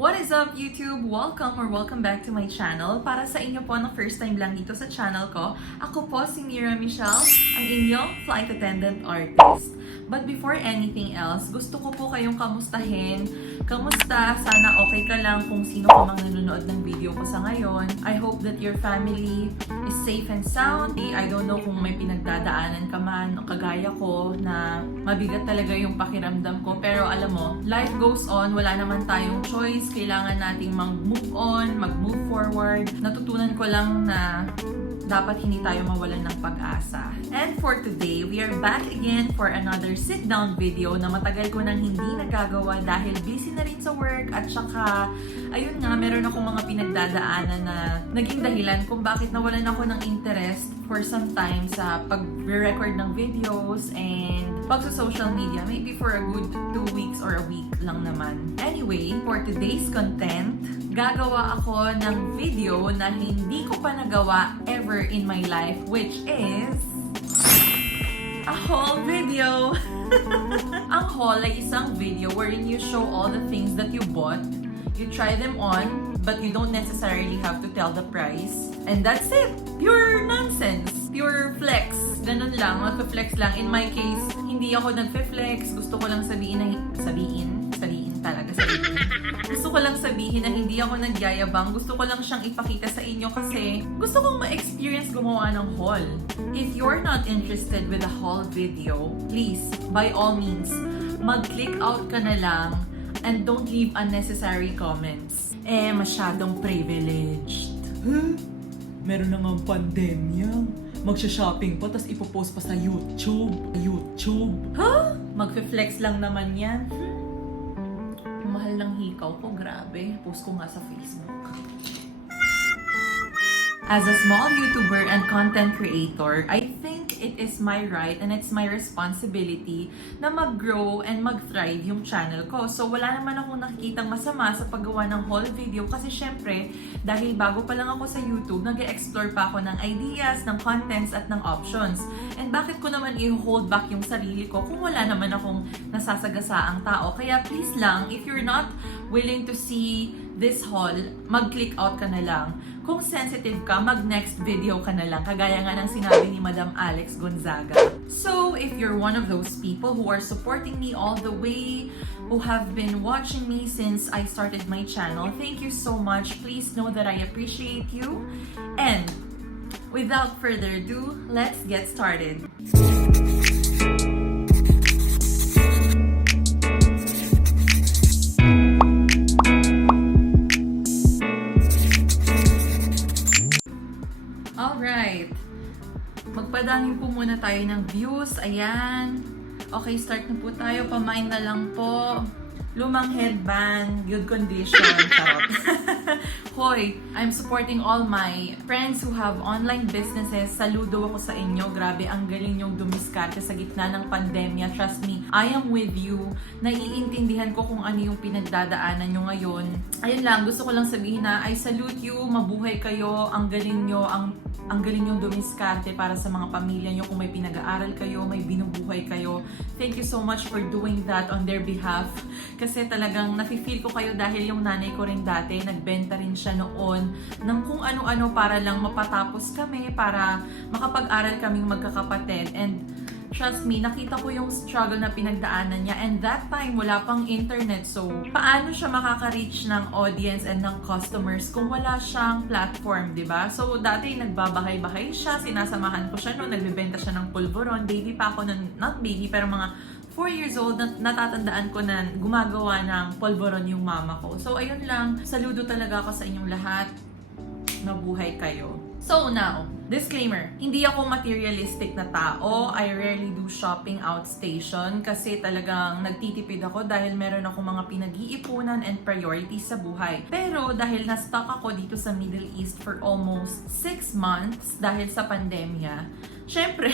What is up, YouTube? Welcome back to my channel. Para sa inyo po na first time lang dito sa channel ko, ako po si Mira Michelle, ang inyong flight attendant artist. But before anything else, gusto ko po kayong kamustahin. Kamusta? Sana okay ka lang kung sino ka mang nanonood ng video ko sa ngayon. I hope that your family is safe and sound. I don't know kung may pinagdadaanan ka man o kagaya ko na mabigat talaga yung pakiramdam ko. Pero alam mo, life goes on. Wala naman tayong choice. Kailangan nating mag-move on, mag-move forward. Natutunan ko lang na dapat hindi tayo mawalan ng pag-asa. And for today, we are back again for another sit-down video na matagal ko nang hindi nagagawa dahil busy na rin sa work at saka, ayun nga, meron akong mga pinagdadaanan na naging dahilan kung bakit nawalan ako ng interest for some time sa pag-record ng videos and pag-social media. Maybe for a good 2 weeks or a week lang naman. Anyway, for today's content, gagawa ako ng video na hindi ko pa nagawa ever in my life, which is a haul video. Ang haul ay isang video wherein you show all the things that you bought, you try them on, but you don't necessarily have to tell the price. And that's it! Pure nonsense! Pure flex! Ganun lang, magpa-flex lang. In my case, hindi ako nagpe-flex. Gusto ko lang sabihin talaga. Gusto ko lang sabihin na hindi ako nagyayabang. Gusto ko lang siyang ipakita sa inyo kasi gusto kong ma-experience gumawa ng haul. If you're not interested with a haul video, please, by all means, mag-click out ka na lang and don't leave unnecessary comments. Masyadong privileged. Huh? Meron na nga pandemya. Magsha-shopping pa, tas ipopost pa sa YouTube. Huh? Magfe-flex lang naman yan. Mahal ng hikaw ko, grabe. Post ko nga sa Facebook. As a small YouTuber and content creator, I think it is my right and it's my responsibility na mag-grow and mag-thrive yung channel ko. So wala naman akong nakikitang masama sa paggawa ng haul video kasi syempre, dahil bago pa lang ako sa YouTube, nag-explore pa ako ng ideas, ng contents at ng options. And bakit ko naman i-hold back yung sarili ko kung wala naman akong nasasagasaang tao? Kaya please lang, if you're not willing to see this haul, mag-click out ka na lang. Kung sensitive ka, mag-next video ka na lang. Kagaya nga ng sinabi ni Madam Alex Gonzaga. So, if you're one of those people who are supporting me all the way, who have been watching me since I started my channel, thank you so much. Please know that I appreciate you. And without further ado, let's get started. Alright. Magpadangin po muna tayo ng views. Ayan. Okay, start na po tayo. Pamain na lang po. Lumang headband. Good condition. Charot. Hoy, I'm supporting all my friends who have online businesses. Saludo ako sa inyo. Grabe, ang galing yung dumiskarte sa gitna ng pandemya. Trust me, I am with you. Naiintindihan ko kung ano yung pinagdadaanan nyo ngayon. Ayun lang, gusto ko lang sabihin na I salute you. Mabuhay kayo. Ang galing nyo. Ang galing yung dumiskarte para sa mga pamilya nyo. Kung may pinag-aaral kayo, may binubuhay kayo. Thank you so much for doing that on their behalf. Kasi talagang nafe-feel ko kayo dahil yung nanay ko rin dati, nagbenta rin siya noon ng kung ano-ano para lang mapatapos kami, para makapag-aral kaming magkakapatid. And trust me, nakita ko yung struggle na pinagdaanan niya. And that time, wala pang internet. So, paano siya makaka-reach ng audience and ng customers kung wala siyang platform, di ba? So, dati nagbabahay-bahay siya. Sinasamahan ko siya noon. Nagbebenta siya ng pulveron. Baby pa ako noon. Not baby, pero mga 4 years old, natatandaan ko na gumagawa ng pulveron yung mama ko. So, ayun lang. Saludo talaga ako sa inyong lahat. Mabuhay kayo. So now, disclaimer, hindi ako materialistic na tao. I rarely do shopping outstation kasi talagang nagtitipid ako dahil meron ako mga pinag-iipunan and priorities sa buhay. Pero dahil na-stuck ako dito sa Middle East for almost 6 months dahil sa pandemya, syempre,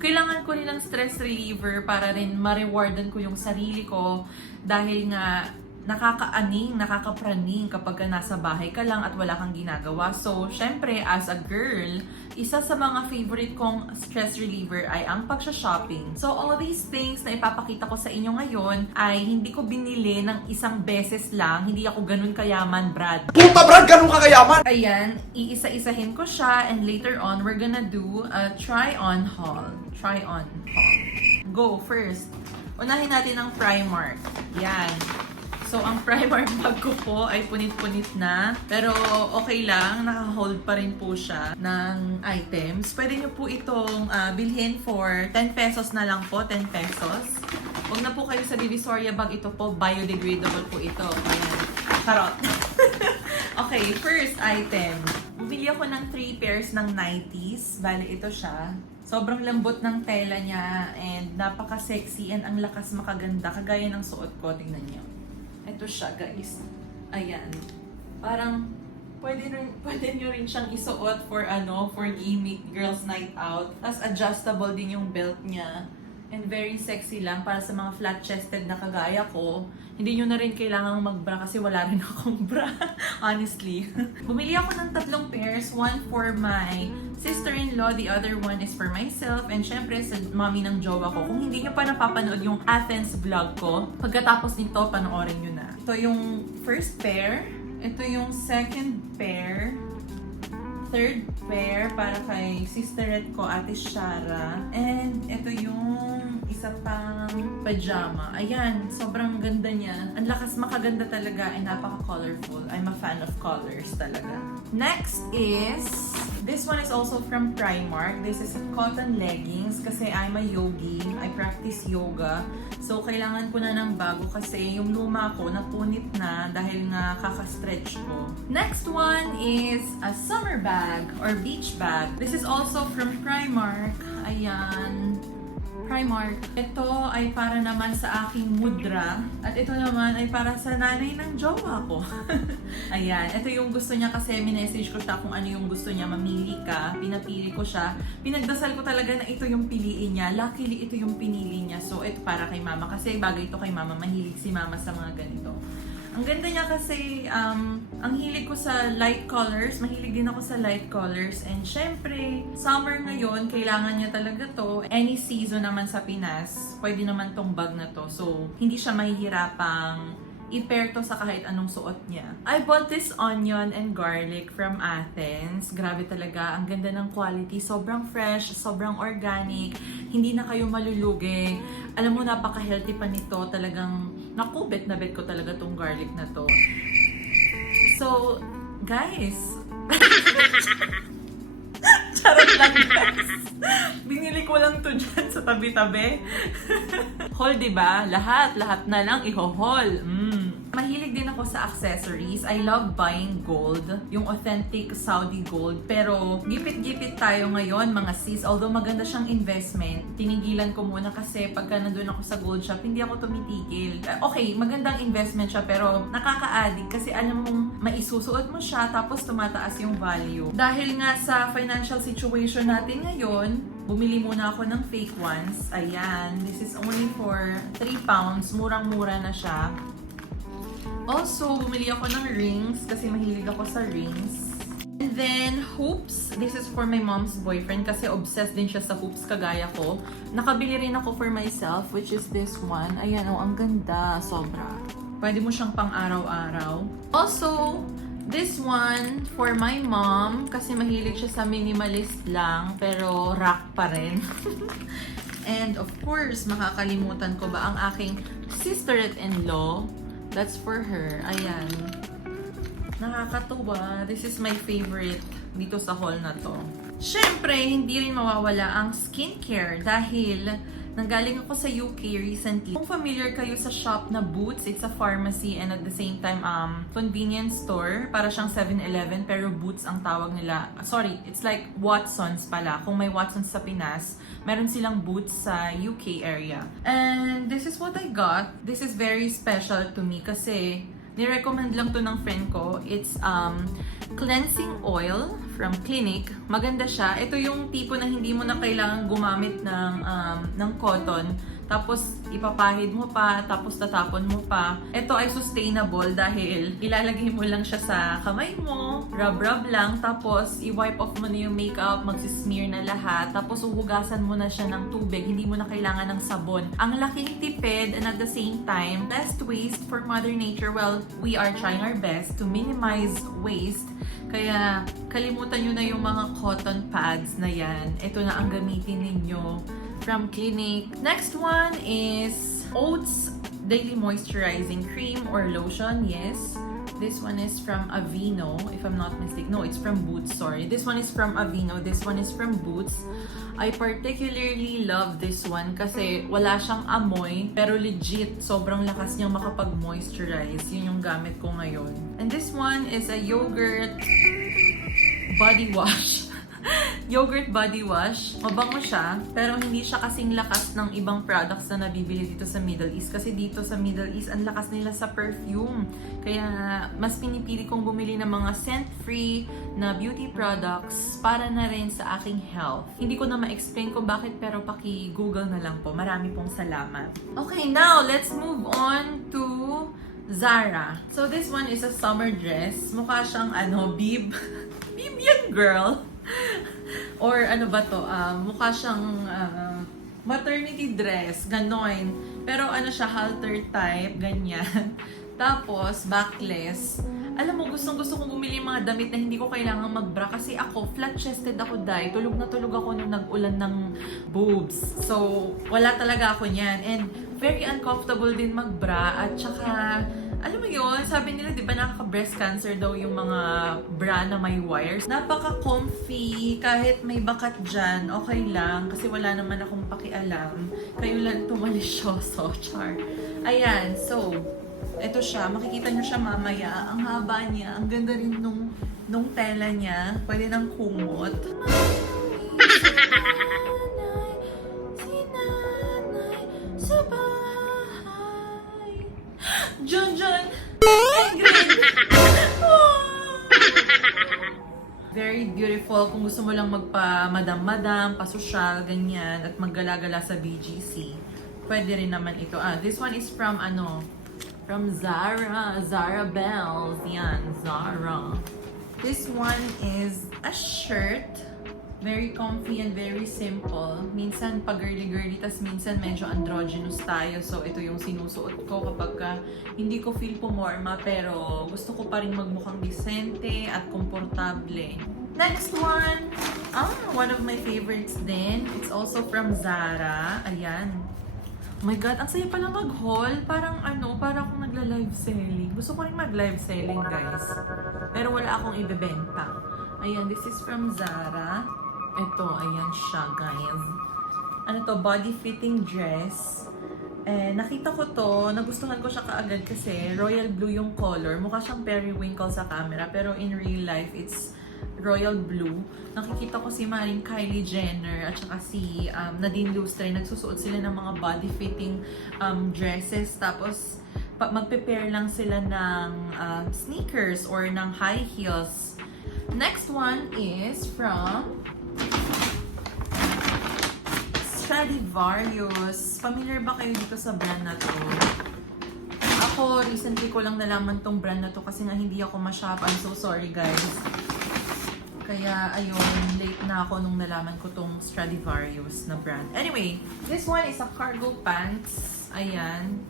kailangan ko rin ng stress reliever para rin ma-rewardan ko yung sarili ko dahil nga nakakaaning, nakakapraning kapag ka nasa bahay ka lang at wala kang ginagawa. So, syempre, as a girl, isa sa mga favorite kong stress reliever ay ang pagsha-shopping. So, all these things na ipapakita ko sa inyo ngayon ay hindi ko binili ng isang beses lang. Hindi ako ganun kayaman, Brad. Puta Brad, ganun ka kayaman! Ayan, iisa-isahin ko siya and later on, we're gonna do a try-on haul. Try-on haul. Go, first. Unahin natin ang Primark. Yan. So, ang Primark bag ko po ay punit-punit na. Pero okay lang, naka-hold pa rin po siya ng items. Pwede nyo po itong bilhin for 10 pesos na lang po, 10 pesos. Huwag na po kayo sa Divisoria bag. Ito po, biodegradable po ito. Ayan. Charot. Okay, first item. Bumili ako ng 3 pairs ng 90s. Bale, ito siya. Sobrang lambot ng tela niya and napaka-sexy and ang lakas makaganda. Kagaya ng suot ko, tingnan niyo. Ito siya, guys. Ayan. Parang pwede nyo rin siyang isuot for for gimmick, girls night out. Tapos adjustable din yung belt niya. And very sexy lang para sa mga flat-chested na kagaya ko. Hindi nyo na rin kailangang mag-bra kasi wala rin akong bra. Honestly. Bumili ako ng 3 pairs. One for my sister-in-law. The other one is for myself. And syempre sa mommy ng jowa ko. Kung hindi nyo pa napapanood yung Athens vlog ko, pagkatapos nito, panoorin nyo na. Ito yung first pair. Ito yung second pair. Third pair para kay sisterette ko, Ate Shara. And ito yung isa pang pajama. Ayan, sobrang ganda niya. Ang lakas makaganda talaga and napaka-colorful. I'm a fan of colors talaga. Next is, this one is also from Primark. This is cotton leggings kasi I'm a yogi. I practice yoga. So, kailangan ko na ng bago kasi yung luma ko napunit na dahil nga kaka-stretch ko. Next one is a summer bag or beach bag. This is also from Primark. Ayan. Primark. Ito ay para naman sa aking mudra. At ito naman ay para sa nanay ng jowa ko. Ayan. Ito yung gusto niya kasi minessage ko siya kung ano yung gusto niya. Mamili ka. Pinapili ko siya. Pinagdasal ko talaga na ito yung piliin niya. Luckily, ito yung pinili niya. So, ito para kay mama. Kasi bagay ito kay mama. Mahilig si mama sa mga ganito. Ang ganda niya kasi, ang hilig ko sa light colors. Mahilig din ako sa light colors. And syempre, summer ngayon, kailangan niya talaga to. Any season naman sa Pinas, pwede naman tong bag na to. So, hindi siya mahihirapang i-pair to sa kahit anong suot niya. I bought this onion and garlic from Athens. Grabe talaga. Ang ganda ng quality. Sobrang fresh, sobrang organic. Hindi na kayo malulugi. Alam mo, napaka-healthy pa nito. Talagang, naku, bet na bet ko talaga tong garlic na to. So, guys. Charot lang, guys. Binili ko lang to dyan sa tabi-tabi. Haul, diba? Lahat na lang i-haul. Mahilig din ako sa accessories. I love buying gold. Yung authentic Saudi gold. Pero, gipit-gipit tayo ngayon, mga sis. Although maganda siyang investment, tinigilan ko muna kasi pagka nandun ako sa gold shop, hindi ako tumitigil. Okay, magandang investment siya, pero nakaka-addict kasi alam mong maisusuot mo siya, tapos tumataas yung value. Dahil nga sa financial situation natin ngayon, bumili muna ako ng fake ones. Ayan, this is only for 3 pounds. Murang-mura na siya. Also, bumili ako ng rings kasi mahilig ako sa rings. And then, hoops. This is for my mom's boyfriend kasi obsessed din siya sa hoops kagaya ko. Nakabili rin ako for myself, which is this one. Ayan, oh, ang ganda. Sobra. Pwede mo siyang pang araw-araw. Also, this one for my mom kasi mahilig siya sa minimalist lang pero rock pa rin. And of course, makakalimutan ko ba ang aking sister-in-law. That's for her. Ayan. Nakakatuwa. This is my favorite dito sa haul na to. Syempre, hindi rin mawawala ang skincare dahil nanggaling ako sa UK recently. Kung familiar kayo sa shop na Boots, it's a pharmacy and at the same time convenience store. Para siyang 7-Eleven pero Boots ang tawag nila. Sorry, it's like Watsons pala. Kung may Watsons sa Pinas, meron silang Boots sa UK area. And this is what I got. This is very special to me kasi nirecommend lang to ng friend ko. It's cleansing oil from Clinique. Maganda siya. Ito yung tipo na hindi mo na kailangan gumamit ng cotton tapos ipapahid mo pa, tapos tatapon mo pa. Ito ay sustainable dahil ilalagay mo lang siya sa kamay mo, rub-rub lang, tapos i-wipe off mo na yung makeup, magsismear na lahat, tapos uhugasan mo na siya ng tubig, hindi mo na kailangan ng sabon. Ang laking tipid and at the same time, less waste for Mother Nature. Well, we are trying our best to minimize waste. Kaya kalimutan nyo na yung mga cotton pads na yan. Ito na ang gamitin ninyo from Clinique. Next one is Oats Daily Moisturizing Cream or Lotion. Yes. This one is from Aveeno, if I'm not mistaken. No, it's from Boots, sorry. This one is from Aveeno. This one is from Boots. I particularly love this one kasi wala siyang amoy, pero legit, sobrang lakas niyang makapag-moisturize. Yun yung gamit ko ngayon. And this one is a yogurt body wash. Yogurt body wash. Mabango siya, pero hindi siya kasing lakas ng ibang products na nabibili dito sa Middle East. Kasi dito sa Middle East, ang lakas nila sa perfume. Kaya mas pinipili kong bumili ng mga scent-free na beauty products para na rin sa aking health. Hindi ko na ma-explain kung bakit, pero paki-google na lang po. Marami pong salamat. Okay, now let's move on to Zara. So this one is a summer dress. Mukha siyang bib. Bib yan, girl. Or ano ba to? Mukha siyang maternity dress, ganon. Pero ano siya, halter type, ganyan. Tapos, backless. Alam mo, gustong-gusto kong bumili mga damit na hindi ko kailangan mag-bra kasi ako, flat-chested ako dahil. Tulog na tulog ako nung nag-ulan ng boobs. So, wala talaga ako niyan. And very uncomfortable din mag-bra. At saka, alam mo yun, sabi nila, di ba nakaka-breast cancer daw yung mga bra na may wires. Napaka-comfy, kahit may bakat dyan, okay lang. Kasi wala naman akong pakialam. Kayo lang tumalisyoso, char. Ayan, so, ito siya. Makikita nyo siya mamaya. Ang haba niya. Ang ganda rin nung tela niya. Pwede nang kumot. Junjun! Ingrid! Very beautiful. Kung gusto mo lang magpa-madam-madam, pasosyal, ganyan, at maggala-gala sa BGC, pwede rin naman ito. This one is from from Zara. Zara Bells. Yan, Zara. This one is a shirt. Very comfy and very simple. Minsan pag girly-girly, tas minsan medyo androgynous tayo. So, ito yung sinusuot ko kapag hindi ko feel pumorma, pero gusto ko pa rin magmukhang disente at komportable. Next one! One of my favorites din. It's also from Zara. Ayan. Oh my God, ang saya pala mag-haul. Parang parang akong nagla-live selling. Gusto ko rin mag-live selling, guys. Pero wala akong ibebenta. Ayan, this is from Zara. Ito, ayan siya, guys. Body-fitting dress. Nakita ko to, nagustuhan ko siya kaagad kasi royal blue yung color. Mukha siyang periwinkle sa camera, pero in real life, it's royal blue. Nakikita ko si Maring Kylie Jenner at saka si Nadine Lustre. Nagsusuot sila ng mga body-fitting dresses. Tapos, magpe-pair lang sila ng sneakers or ng high heels. Next one is from Stradivarius. Familiar ba kayo dito sa brand na to? Ako, recently ko lang nalaman tong brand na to kasi nga hindi ako ma-shop. I'm so sorry, guys. Kaya, ayun, late na ako nung nalaman ko tong Stradivarius na brand. Anyway, this one is a cargo pants. Ayan.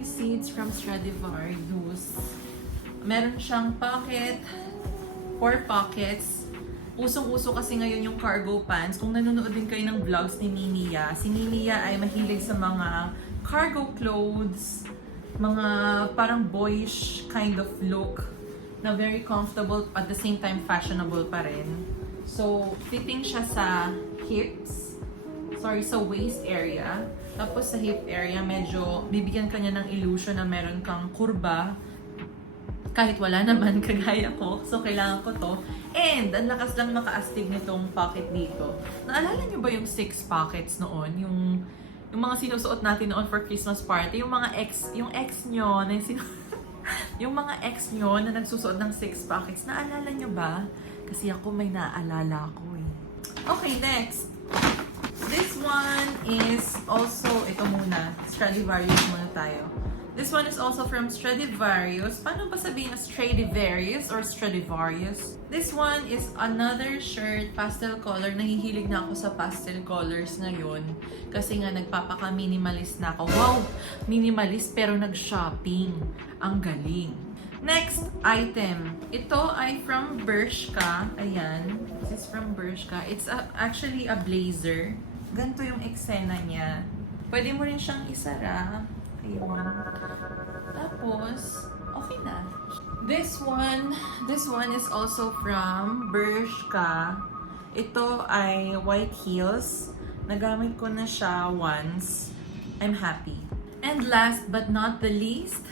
You see, it's from Stradivarius. Meron siyang pocket, 4 pockets. Usong-uso kasi ngayon yung cargo pants. Kung nanonood din kayo ng vlogs ni Ninia, si Ninia ay mahilig sa mga cargo clothes, mga parang boyish kind of look na very comfortable at the same time fashionable pa rin. So, fitting siya sa hips, sa waist area. Tapos sa hip area, medyo bibigyan ka niya ng illusion na meron kang kurba. Kahit wala naman, kagaya ko. So, kailangan ko to. And, ang lakas lang makaastig nitong pocket dito. Naalala niyo ba yung 6 pockets noon? Yung mga sinusuot natin noon for Christmas party. Yung mga ex nyo, yung mga ex nyo na nagsusuot ng 6 pockets. Naalala niyo ba? Kasi ako may naalala ako eh. Okay, next. This one is also, ito muna, Stradivarius muna tayo. This one is also from Stradivarius. Paano ba sabihin na Stradivarius or Stradivarius? This one is another shirt, pastel color. Nahihilig na ako sa pastel colors ngayon. Kasi nga nagpapaka-minimalist na ako. Wow! Minimalist pero nag-shopping. Ang galing. Next item. Ito ay from Bershka. Ayan. This is from Bershka. It's actually a blazer. Ganito yung eksena niya. Pwede mo rin siyang isara. Ayun. Tapos, okay na. This one is also from Bershka. Ito ay white heels. Nagamit ko na siya once. I'm happy. And last but not the least,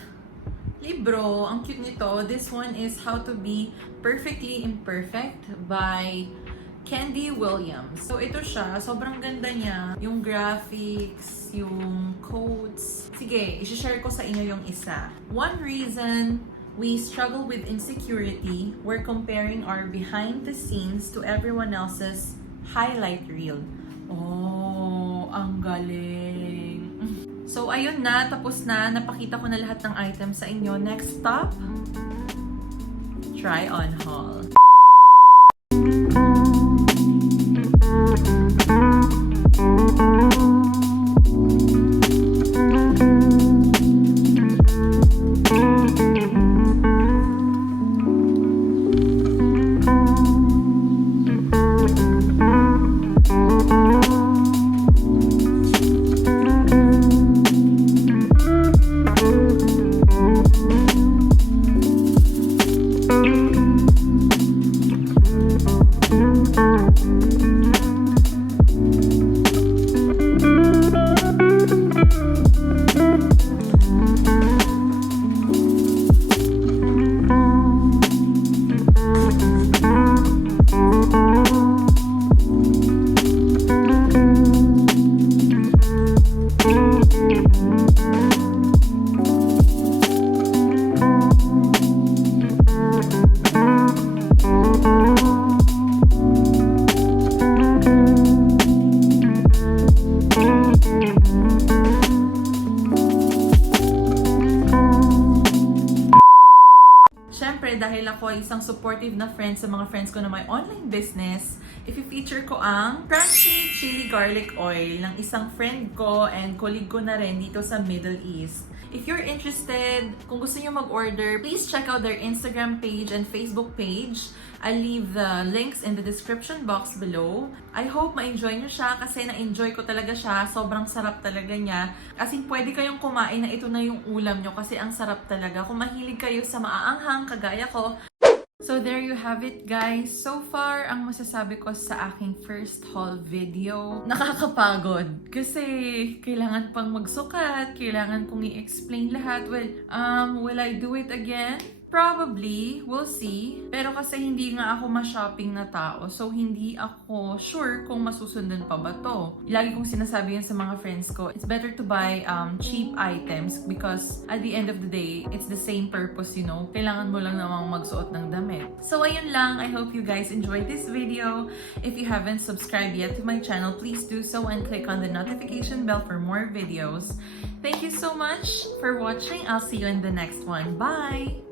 libro. Ang cute nito. This one is How to Be Perfectly Imperfect by Candy Williams. So, ito siya. Sobrang ganda niya. Yung graphics, yung quotes. Sige, isi-share ko sa inyo yung isa. One reason we struggle with insecurity, we're comparing our behind the scenes to everyone else's highlight reel. Oh, ang galing. So, ayun na. Tapos na. Napakita ko na lahat ng items sa inyo. Next stop, try on haul. Siyempre, dahil ako ay isang supportive na friend sa mga friends ko na may online business, i-feature ko ang crunchy chili garlic oil ng isang friend ko and colleague ko na rin dito sa Middle East. If you're interested, kung gusto niyo mag-order, please check out their Instagram page and Facebook page. I'll leave the links in the description box below. I hope ma-enjoy niyo siya kasi na-enjoy ko talaga siya. Sobrang sarap talaga niya. As in, pwede kayong kumain na ito na yung ulam niyo kasi ang sarap talaga. Kung mahilig kayo sa maaanghang, kagaya ko. So there you have it, guys. So far, ang masasabi ko sa aking first haul video, nakakapagod. Kasi kailangan pang magsukat, kailangan kong i-explain lahat. Well, will I do it again? Probably, we'll see. Pero kasi hindi nga ako ma-shopping na tao, so hindi ako sure kung masusundan pa ba to. Lagi kong sinasabi yun sa mga friends ko, it's better to buy cheap items because at the end of the day, it's the same purpose, you know? Kailangan mo lang namang magsuot ng damit. So ayun lang, I hope you guys enjoyed this video. If you haven't subscribed yet to my channel, please do so and click on the notification bell for more videos. Thank you so much for watching. I'll see you in the next one. Bye!